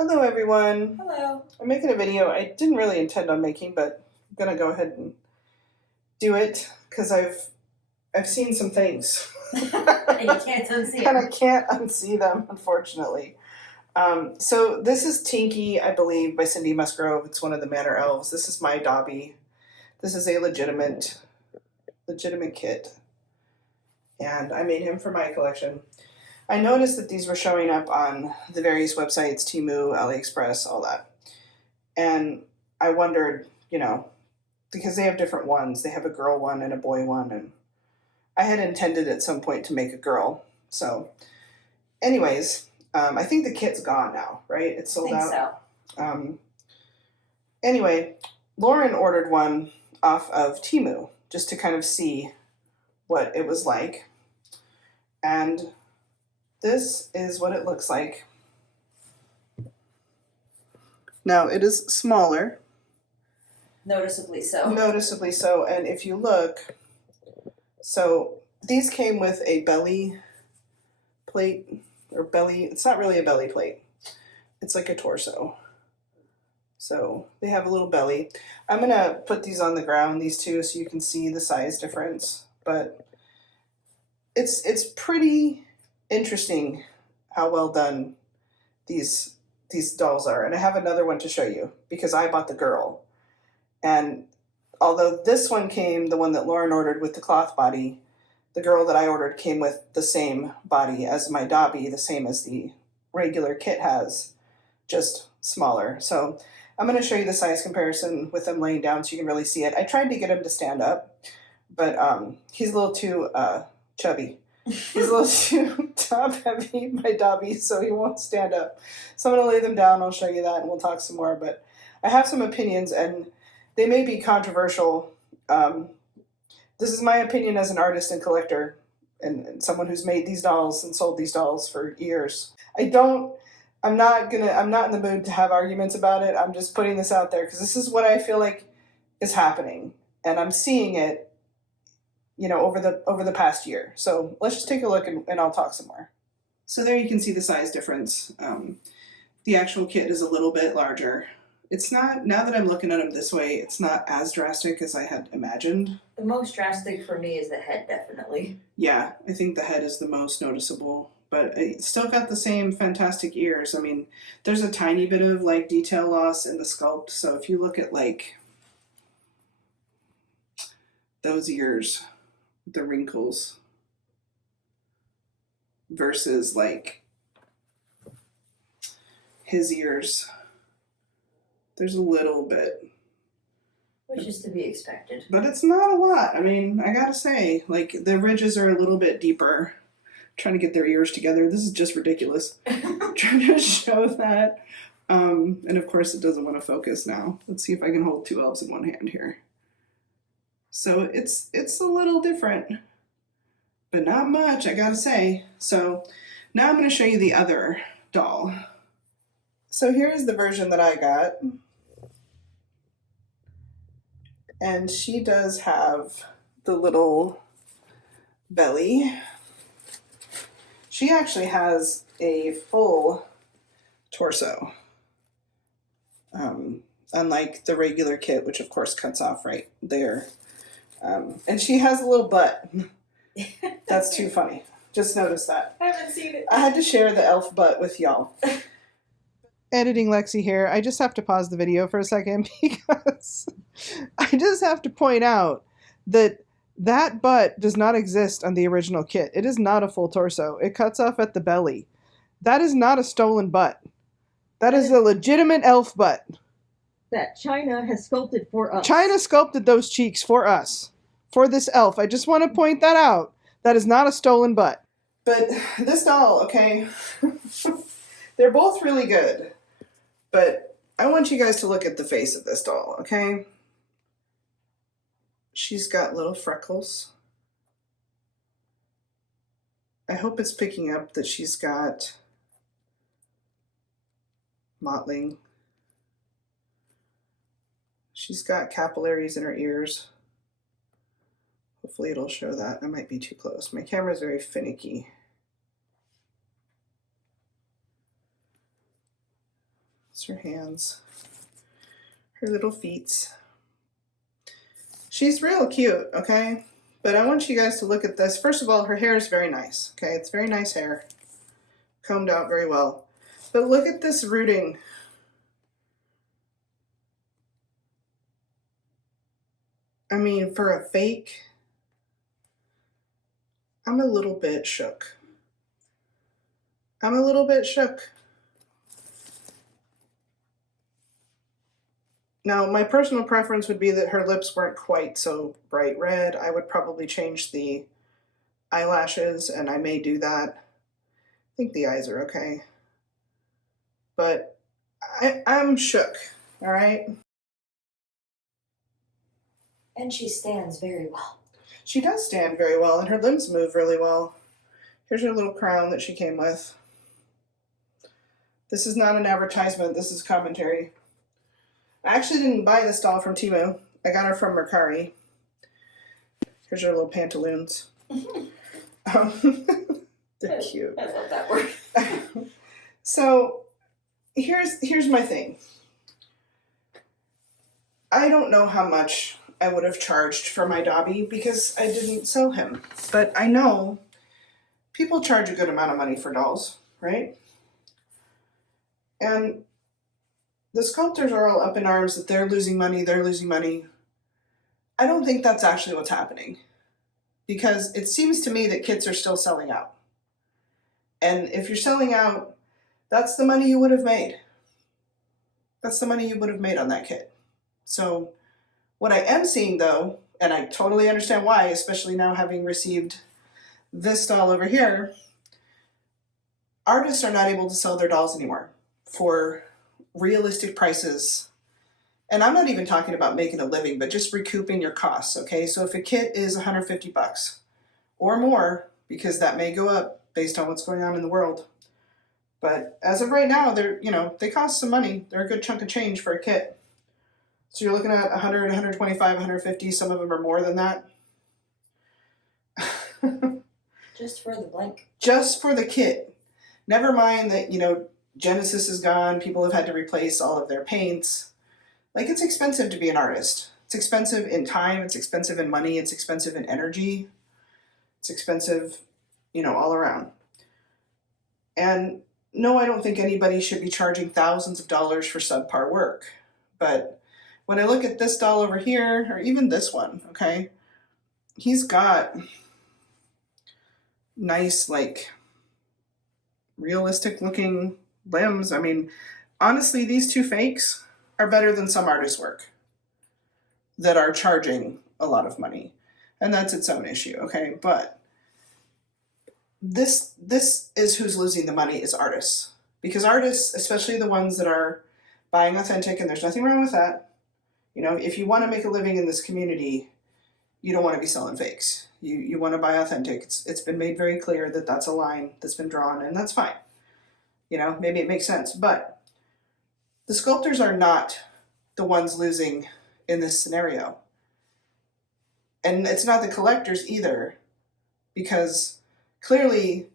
Hello everyone. Hello. I'm making a video I didn't really intend on making, but I'm gonna go ahead and do it because I've seen some things. And you can't unsee And them. I can't unsee them, unfortunately. So this is Tinky, I believe, by Cindy Musgrove. It's one of the Manor Elves. This is my Dobby. This is a legitimate kit, and I made him for my collection. I noticed that these were showing up on the various websites, Temu, AliExpress, all that. And I wondered, because they have different ones. They have a girl one and a boy one, and I had intended at some point to make a girl. So, anyways, I think the kit's gone now, right? It's sold out. So. Anyway, Lauren ordered one off of Temu just to kind of see what it was like. And this is what it looks like. Now, it is smaller. Noticeably so. Noticeably so. And if you look, so these came with a belly plate, or belly, it's not really a belly plate. It's like a torso. So they have a little belly. I'm going to put these on the ground, these two, so you can see the size difference. But it's pretty interesting how well done these dolls are. And I have another one to show you because I bought the girl. And although this one came, the one that Lauren ordered with the cloth body, the girl that I ordered came with the same body as my Dobby, the same as the regular kit has, just smaller. So I'm going to show you the size comparison with them laying down so you can really see it. I tried to get him to stand up, but he's a little too chubby. He's a little too top heavy, my Dobby, so he won't stand up. So I'm going to lay them down. I'll show you that, and we'll talk some more. But I have some opinions, and they may be controversial. This is my opinion as an artist and collector, and someone who's made these dolls and sold these dolls for years. I'm not in the mood to have arguments about it. I'm just putting this out there because this is what I feel like is happening, and I'm seeing it, over the past year. So let's just take a look and I'll talk some more. So there you can see the size difference. The actual kit is a little bit larger. It's not, now that I'm looking at them this way, it's not as drastic as I had imagined. The most drastic for me is the head, definitely. Yeah, I think the head is the most noticeable, but it's still got the same fantastic ears. I mean, there's a tiny bit of detail loss in the sculpt. So if you look at those ears, the wrinkles versus his ears, there's a little bit, which is to be expected, but it's not a lot. I mean, I gotta say, the ridges are a little bit deeper. I'm trying to get their ears together. This is just ridiculous. I'm trying to show that, and of course it doesn't want to focus now. Let's see if I can hold two elves in one hand here. So it's a little different, but not much, I gotta say. So now I'm going to show you the other doll. So here's the version that I got. And she does have the little belly. She actually has a full torso. Unlike the regular kit, which of course cuts off right there. And she has a little butt. That's too funny. Just noticed that. I haven't seen it. I had to share the elf butt with y'all. Editing Lexi here. I just have to pause the video for a second because I just have to point out that butt does not exist on the original kit. It is not a full torso. It cuts off at the belly. That is not a stolen butt. That is a legitimate elf butt. That China has sculpted for us. China sculpted those cheeks for us. For this elf. I just want to point that out. That is not a stolen butt. But this doll, okay, they're both really good. But I want you guys to look at the face of this doll, okay? She's got little freckles. I hope it's picking up that she's got mottling. She's got capillaries in her ears. Hopefully it'll show that. I might be too close. My camera's very finicky. It's her hands, her little feet. She's real cute, okay? But I want you guys to look at this. First of all, her hair is very nice, okay? It's very nice hair. Combed out very well. But look at this rooting. I mean, for a fake, I'm a little bit shook. I'm a little bit shook. Now, my personal preference would be that her lips weren't quite so bright red. I would probably change the eyelashes, and I may do that. I think the eyes are okay. But I'm shook, all right? And she stands very well. She does stand very well, and her limbs move really well. Here's her little crown that she came with. This is not an advertisement, this is commentary. I actually didn't buy this doll from Temu. I got her from Mercari. Here's her little pantaloons. They're cute. I love that word. So here's my thing. I don't know how much I would have charged for my Dobby because I didn't sell him. But I know people charge a good amount of money for dolls, right? And the sculptors are all up in arms that they're losing money, they're losing money. I don't think that's actually what's happening. Because it seems to me that kits are still selling out. And if you're selling out, that's the money you would have made. That's the money you would have made on that kit. So what I am seeing though, and I totally understand why, especially now having received this doll over here, artists are not able to sell their dolls anymore for realistic prices. And I'm not even talking about making a living, but just recouping your costs, okay? So if a kit is $150 or more, because that may go up based on what's going on in the world. But as of right now, they cost some money. They're a good chunk of change for a kit. So you're looking at 100, 125, 150, some of them are more than that. Just for the blank. Just for the kit. Never mind that, Genesis is gone, people have had to replace all of their paints. Like, it's expensive to be an artist. It's expensive in time, it's expensive in money, it's expensive in energy. It's expensive, all around. And no, I don't think anybody should be charging thousands of dollars for subpar work. But when I look at this doll over here, or even this one, okay, he's got nice, like, realistic looking limbs. I mean, honestly, these two fakes are better than some artists' work that are charging a lot of money. And that's its own issue, okay? But this is who's losing the money, is artists. Because artists, especially the ones that are buying authentic, and there's nothing wrong with that. If you want to make a living in this community, you don't want to be selling fakes. You want to buy authentic. It's been made very clear that that's a line that's been drawn, and that's fine. Maybe it makes sense. But the sculptors are not the ones losing in this scenario. And it's not the collectors either, because clearly,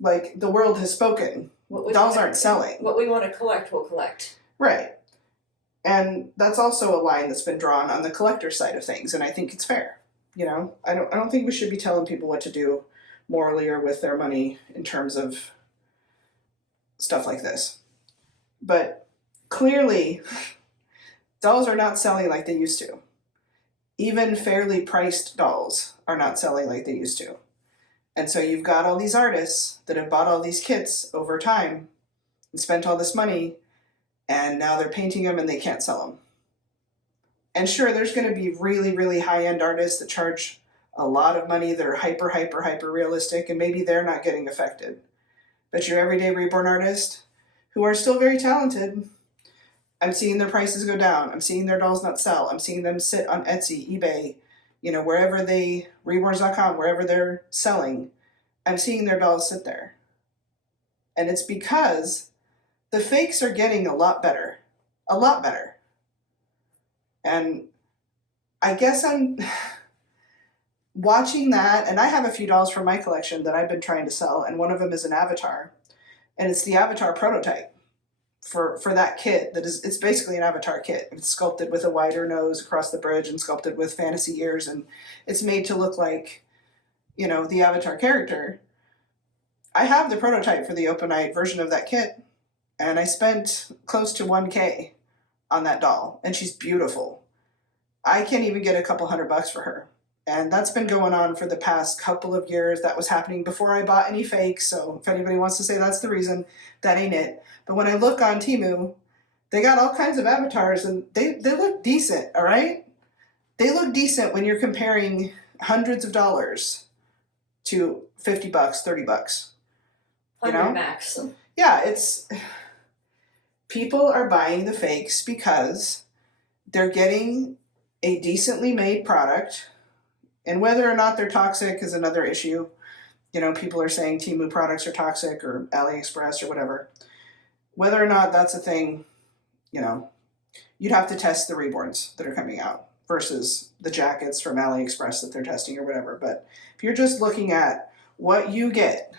like, the world has spoken. Dolls aren't selling. What we want to collect, we'll collect. Right. And that's also a line that's been drawn on the collector side of things, and I think it's fair. I don't think we should be telling people what to do morally or with their money in terms of stuff like this. But clearly, dolls are not selling like they used to. Even fairly priced dolls are not selling like they used to. And so you've got all these artists that have bought all these kits over time and spent all this money, and now they're painting them and they can't sell them. And sure, there's going to be really, really high-end artists that charge a lot of money that are hyper realistic, and maybe they're not getting affected. But your everyday reborn artist, who are still very talented, I'm seeing their prices go down. I'm seeing their dolls not sell. I'm seeing them sit on Etsy, eBay, wherever reborns.com, wherever they're selling. I'm seeing their dolls sit there. And it's because the fakes are getting a lot better. A lot better. And I guess I'm watching that, and I have a few dolls from my collection that I've been trying to sell, and one of them is an avatar. And it's the avatar prototype. for that kit that is, it's basically an avatar kit. It's sculpted with a wider nose across the bridge and sculpted with fantasy ears, and it's made to look like, you know, the avatar character. I have the prototype for the open-eyed version of that kit, and I spent close to 1K on that doll, and she's beautiful. I can't even get a couple $100 for her. And that's been going on for the past couple of years. That was happening before I bought any fakes, so if anybody wants to say that's the reason, that ain't it. But when I look on Temu, they got all kinds of avatars, and they look decent, all right? They look decent when you're comparing hundreds of dollars to $50, $30. You 100 know? max. Yeah, it's... People are buying the fakes because they're getting a decently made product, and whether or not they're toxic is another issue. You know, people are saying Temu products are toxic, or AliExpress or whatever. Whether or not that's a thing, you know, you'd have to test the reborns that are coming out versus the jackets from AliExpress that they're testing or whatever. But if you're just looking at what you get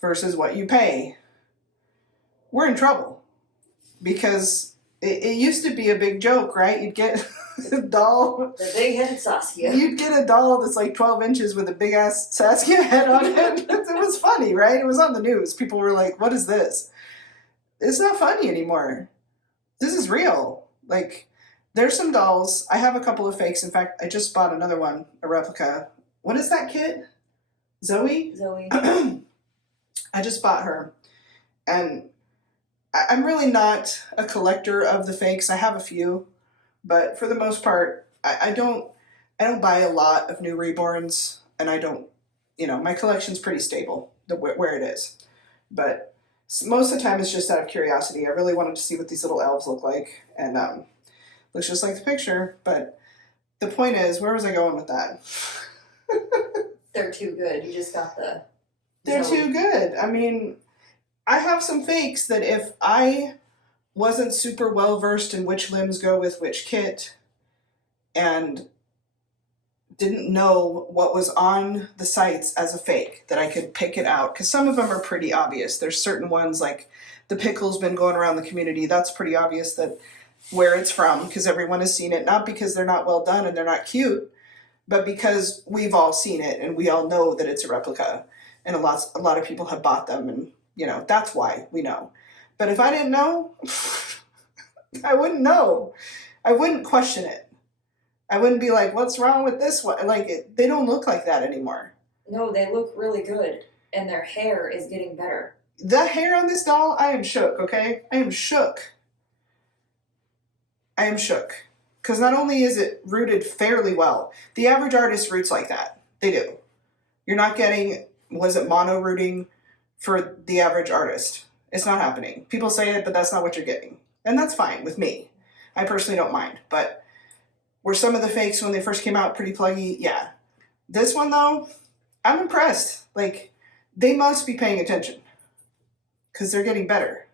versus what you pay, we're in trouble. Because it used to be a big joke, right? You'd get a doll. The big-headed Saskia. You'd get a doll that's like 12 inches with a big-ass Saskia head on it. It was funny, right? It was on the news. People were like, what is this? It's not funny anymore. This is real. Like, there's some dolls. I have a couple of fakes. In fact, I just bought another one, a replica. What is that kid? Zoe? Zoe. I just bought her. And I'm really not a collector of the fakes. I have a few, but for the most part, I don't buy a lot of new reborns, and I don't, you know, my collection's pretty stable where it is. But most of the time it's just out of curiosity. I really wanted to see what these little elves look like, and looks just like the picture. But the point is, where was I going with that? They're too good. You just got the... They're Zoe. too good. I mean, I have some fakes that if I wasn't super well versed in which limbs go with which kit and didn't know what was on the sites as a fake, that I could pick it out. Because some of them are pretty obvious. There's certain ones like the pickle's been going around the community. That's pretty obvious that where it's from, because everyone has seen it. Not because they're not well done and they're not cute, but because we've all seen it and we all know that it's a replica. And a lot of people have bought them, and you know, that's why we know. But if I didn't know, I wouldn't know. I wouldn't question it. I wouldn't be like, what's wrong with this one? Like, they don't look like that anymore. No, they look really good, and their hair is getting better. The hair on this doll, I am shook, okay? I am shook. I am shook. Because not only is it rooted fairly well, the average artist roots like that. They do. You're not getting, was it mono rooting for the average artist? It's not happening. People say it, but that's not what you're getting. And that's fine with me. I personally don't mind. But were some of the fakes when they first came out pretty pluggy? Yeah. This one, though, I'm impressed. Like, they must be paying attention. Because they're getting better.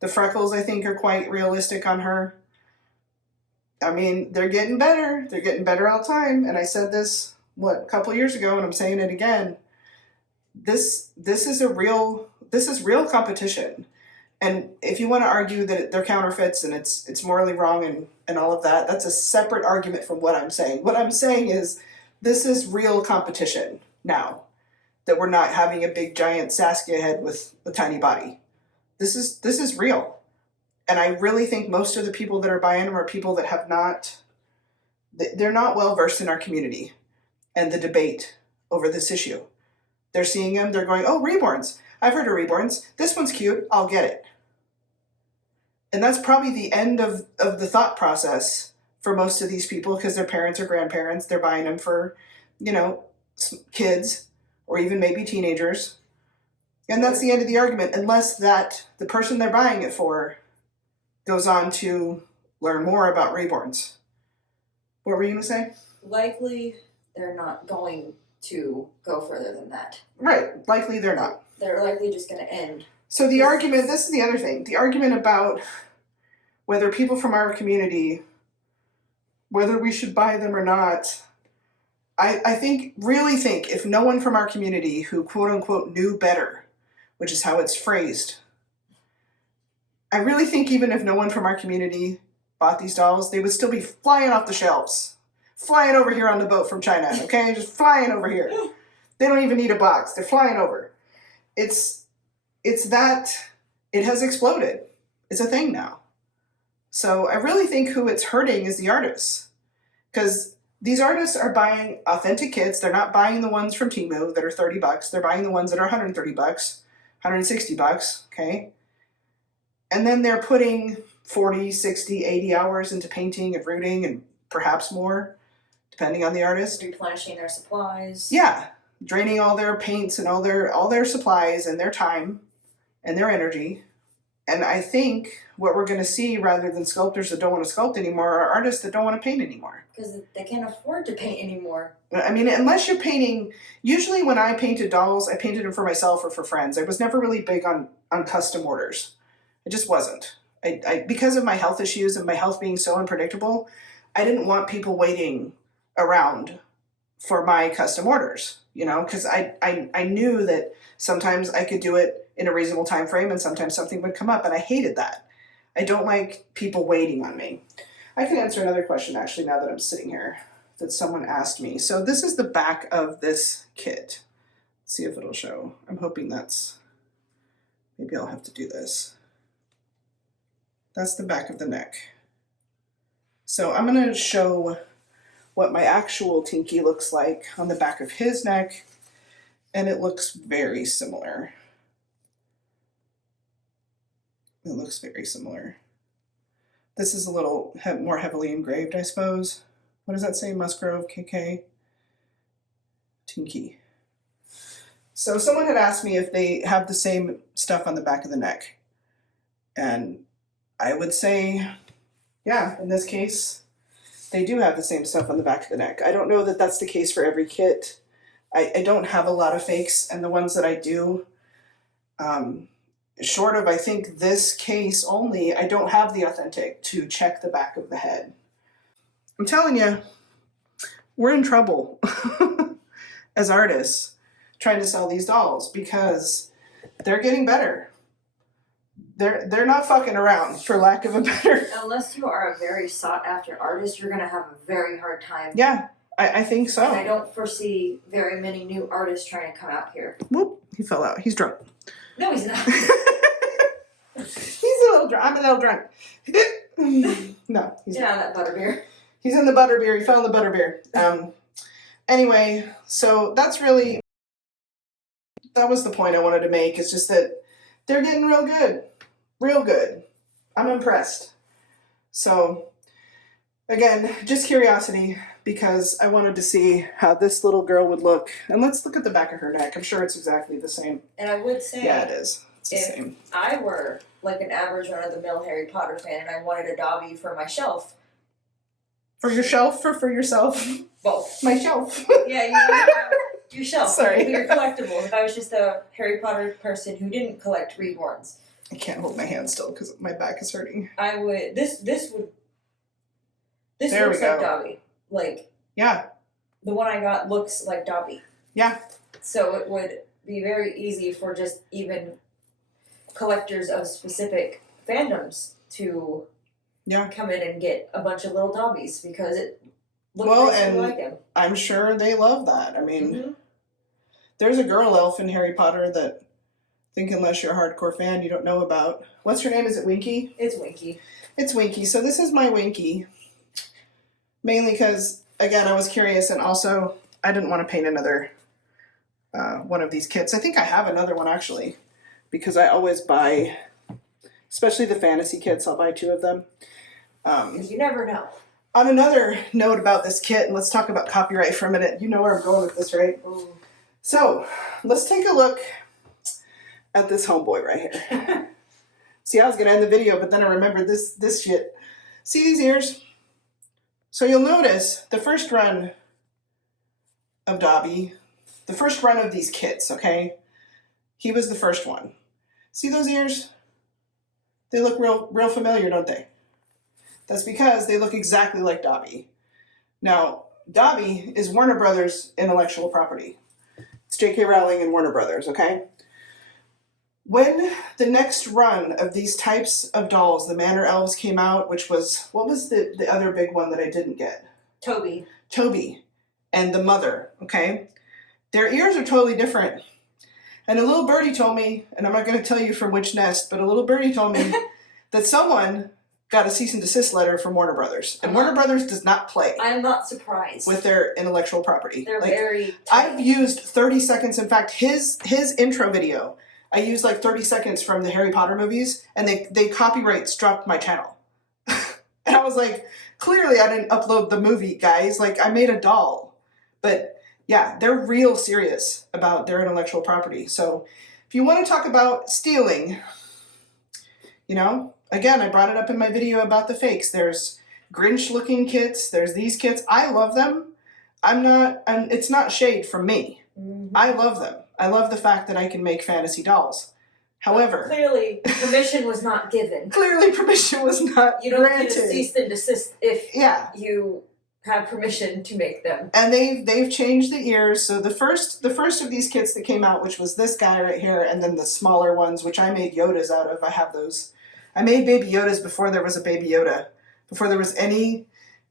The freckles, I think, are quite realistic on her. I mean, they're getting better. They're getting better all the time. And I said this, a couple years ago, and I'm saying it again. This is real competition. And if you want to argue that they're counterfeits and it's morally wrong and all of that, that's a separate argument from what I'm saying. What I'm saying is this is real competition now. That we're not having a big giant Saskia head with a tiny body. This is real. And I really think most of the people that are buying them are people that have not, they're not well versed in our community and the debate over this issue. They're seeing them, they're going, oh, reborns. I've heard of reborns. This one's cute, I'll get it. And that's probably the end of the thought process for most of these people, because their parents or grandparents, they're buying them for, you know, kids or even maybe teenagers. And that's the end of the argument, unless that the person they're buying it for goes on to learn more about reborns. What were you going to say? Likely, they're not going to go further than that. Right, likely they're not. They're likely just going to end. So the argument, this is the other thing, the argument about whether people from our community, whether we should buy them or not, I really think if no one from our community who quote unquote knew better, which is how it's phrased, I really think even if no one from our community bought these dolls, they would still be flying off the shelves. Flying over here on the boat from China, okay? Just flying over here. They don't even need a box. They're flying over. It's that it has exploded. It's a thing now. So I really think who it's hurting is the artists. Because these artists are buying authentic kits. They're not buying the ones from Temu that are $30. They're buying the ones that are $130, $160, okay? And then they're putting 40, 60, 80 hours into painting and rooting and perhaps more, depending on the artist. Replenishing their supplies. Yeah, draining all their paints and all their supplies and their time and their energy. And I think what we're going to see, rather than sculptors that don't want to sculpt anymore, are artists that don't want to paint anymore. Because they can't afford to paint anymore. I mean, unless you're painting, usually when I painted dolls, I painted them for myself or for friends. I was never really big on custom orders. I just wasn't. I because of my health issues and my health being so unpredictable, I didn't want people waiting around for my custom orders, you know, because I knew that sometimes I could do it in a reasonable time frame and sometimes something would come up, and I hated that. I don't like people waiting on me. I can answer another question actually now that I'm sitting here that someone asked me. So this is the back of this kit. Let's see if it'll show. I'm hoping that's, maybe I'll have to do this. That's the back of the neck. So I'm going to show what my actual Tinky looks like on the back of his neck, and it looks very similar. It looks very similar. This is a little more heavily engraved, I suppose. What does that say? Musgrove, KK, Tinky. So someone had asked me if they have the same stuff on the back of the neck. And I would say, yeah, in this case, they do have the same stuff on the back of the neck. I don't know that that's the case for every kit. I don't have a lot of fakes, and the ones that I do, short of, I think, this case only, I don't have the authentic to check the back of the head. I'm telling you, we're in trouble as artists trying to sell these dolls because they're getting better. They're not fucking around, for lack of a better. Unless you are a very sought after artist, you're gonna have a very hard time. Yeah, I think so. And I don't foresee very many new artists trying to come out here. Whoop, he fell out. He's drunk. No, he's not. He's a little drunk. I'm a little drunk. No, he's Get out of that butterbeer. He's in the butterbeer. He fell in the butterbeer. Anyway, so that's really, that was the point I wanted to make. It's just that they're getting real good. Real good. I'm impressed. So, again, just curiosity, because I wanted to see how this little girl would look. And let's look at the back of her neck. I'm sure it's exactly the same. And I would say, Yeah, it is. It's the if same. I were like an average run-of-the-mill Harry Potter fan and I wanted a Dobby for my shelf. For your shelf or for yourself? Both. My shelf. Yeah, you have your shelf. Sorry. For your collectibles. If I was just a Harry Potter person who didn't collect reborns. I can't hold my hand still because my back is hurting. I would, this There looks we go. like Dobby. Like, Yeah. the one I got looks like Dobby. Yeah. So it would be very easy for just even collectors of specific fandoms to come in and get a bunch of little Dobbies because it looks basically like him. I'm sure they love that. I mean, there's a girl elf in Harry Potter that I think unless you're a hardcore fan, you don't know about. What's her name? Is it Winky? It's Winky. It's Winky. So this is my Winky. Mainly because, again, I was curious, and also I didn't want to paint another one of these kits. I think I have another one, actually, because I always buy, especially the fantasy kits, I'll buy 2 of them. Because you never know. On another note about this kit, and let's talk about copyright for a minute. You know where I'm going with this, right? Ooh. So, let's take a look at this homeboy right here. See, I was going to end the video, but then I remembered this shit. See these ears? So you'll notice the first run of Dobby, the first run of these kits, okay? He was the first one. See those ears? They look real familiar, don't they? That's because they look exactly like Dobby. Now, Dobby is Warner Brothers intellectual property. It's J.K. Rowling and Warner Brothers, okay? when the next run of these types of dolls, the Manor Elves, came out, which was, what was the other big one that I didn't get? Toby. Toby and the mother, okay? Their ears are totally different. And a little birdie told me, and I'm not going to tell you from which nest, but a little birdie told me that someone got a cease and desist letter from Warner Brothers. And Warner Brothers does not play. I'm not surprised. With their intellectual property. They're very I've used 30 seconds. In fact, his intro video, I used like 30 seconds from the Harry Potter movies, and they copyright struck my channel. And I was like, clearly I didn't upload the movie, guys. Like, I made a doll. But yeah, they're real serious about their intellectual property. So if you want to talk about stealing, you know, again, I brought it up in my video about the fakes. There's Grinch-looking kits. There's these kits. I love them. It's not shade from me. Mm-hmm. I love them. I love the fact that I can make fantasy dolls. However, clearly permission was not given. Clearly permission was not You don't granted. get a cease and desist if you have permission to make them. And they've changed the ears. So the first of these kits that came out, which was this guy right here, and then the smaller ones, which I made Yodas out of. I have those. I made Baby Yodas before there was a Baby Yoda. Before there was any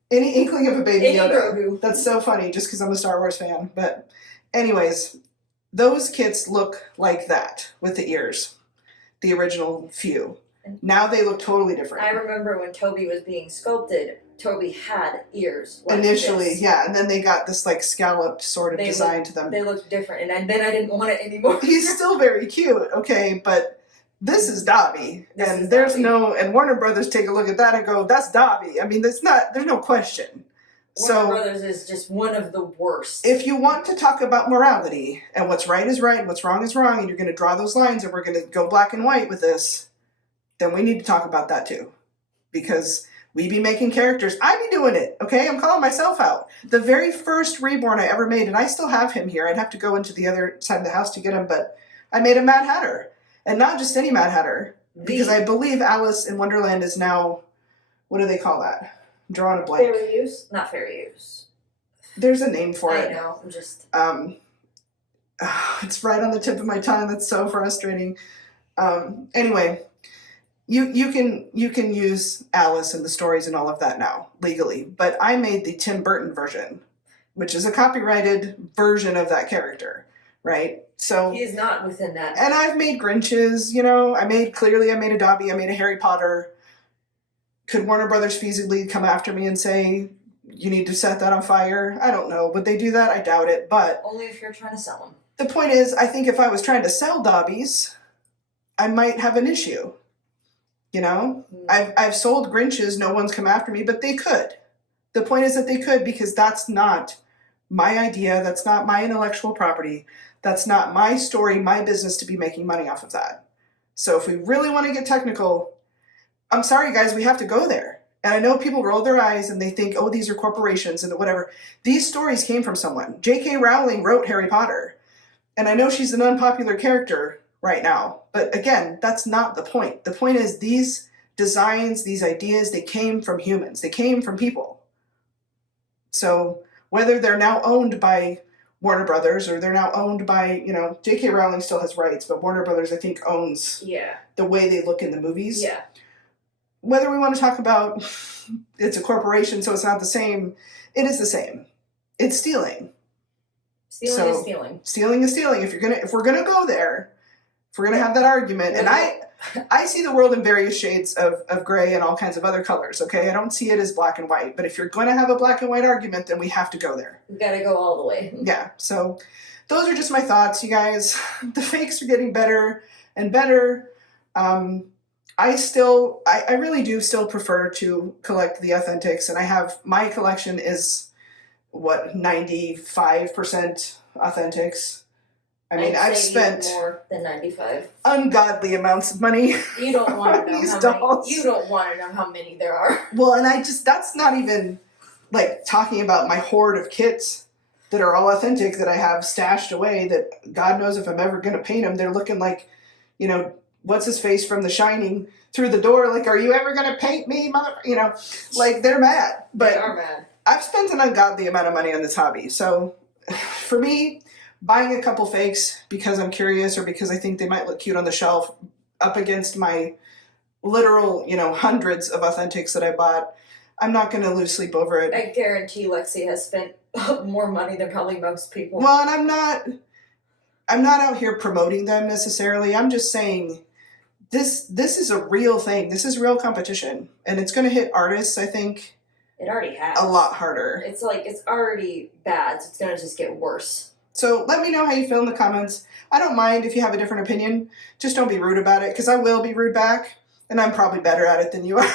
inkling of a Baby Yoda. Grogu. That's so funny, just because I'm a Star Wars fan. But anyways, those kits look like that with the ears. The original few. Now they look totally different. I remember when Toby was being sculpted, Toby had ears. Like initially, this. yeah, and then they got this like scalloped sort of design to them. They looked different, and then I didn't want it anymore. He's still very cute, okay, but this is Dobby, and Warner Brothers take a look at that and go, "That's Dobby." I mean, there's no question. Warner Brothers is just one of the worst. If you want to talk about morality and what's right is right and what's wrong is wrong, and you're going to draw those lines and we're going to go black and white with this, then we need to talk about that too. Because we be making characters. I be doing it, okay? I'm calling myself out. The very first Reborn I ever made, and I still have him here. I'd have to go into the other side of the house to get him, but I made a Mad Hatter. And not just any Mad Hatter. Because I believe Alice in Wonderland is now, what do they call that? I'm drawing a blank. Fair use? Not fair use. There's a name for it. I know, I'm just... it's right on the tip of my tongue. That's so frustrating. Anyway, you can use Alice and the stories and all of that now, legally. But I made the Tim Burton version, which is a copyrighted version of that character, right? So he is not within that. And I've made Grinches, you know. I made a Dobby, I made a Harry Potter. Could Warner Brothers feasibly come after me and say, you need to set that on fire? I don't know. Would they do that? I doubt it, but... Only if you're trying to sell them. The point is, I think if I was trying to sell Dobbies, I might have an issue. You know? I've sold Grinches, no one's come after me, but they could. The point is that they could, because that's not my idea, that's not my intellectual property, that's not my story, my business to be making money off of that. So if we really want to get technical... I'm sorry, guys, we have to go there. And I know people roll their eyes and they think, oh, these are corporations and whatever. These stories came from someone. J.K. Rowling wrote Harry Potter. And I know she's an unpopular character right now. But again, that's not the point. The point is these designs, these ideas, they came from humans. They came from people. So whether they're now owned by Warner Brothers or they're now owned by, you know, J.K. Rowling still has rights, but Warner Brothers, I think, owns the way they look in the movies. Yeah. Whether we want to talk about it's a corporation, so it's not the same, it is the same. It's stealing. Stealing is stealing. Stealing is stealing. If we're gonna go there, if we're gonna have that argument, and I see the world in various shades of gray and all kinds of other colors, okay? I don't see it as black and white, but if you're gonna have a black and white argument, then we have to go there. We gotta go all the way. Yeah, so those are just my thoughts, you guys. The fakes are getting better and better. I really do still prefer to collect the authentics, and my collection is, 95% authentics. I've spent more than 95. Ungodly amounts of money. You don't want to know these how dolls. many. You don't want to know how many there are. Well, and that's not even like talking about my hoard of kits that are all authentic that I have stashed away that God knows if I'm ever going to paint them. They're looking like, you know, what's his face from The Shining through the door, like, are you ever going to paint me, mother? You know, like, they're mad. But they are mad. I've spent an ungodly amount of money on this hobby. So for me, buying a couple fakes because I'm curious or because I think they might look cute on the shelf up against my literal, hundreds of authentics that I bought, I'm not going to lose sleep over it. I guarantee Lexi has spent more money than probably most people. Well, and I'm not out here promoting them necessarily. I'm just saying this is a real thing. This is real competition, and it's going to hit artists, I think. It already has. A lot harder. It's already bad, so it's going to just get worse. So let me know how you feel in the comments. I don't mind if you have a different opinion. Just don't be rude about it, because I will be rude back, and I'm probably better at it than you are.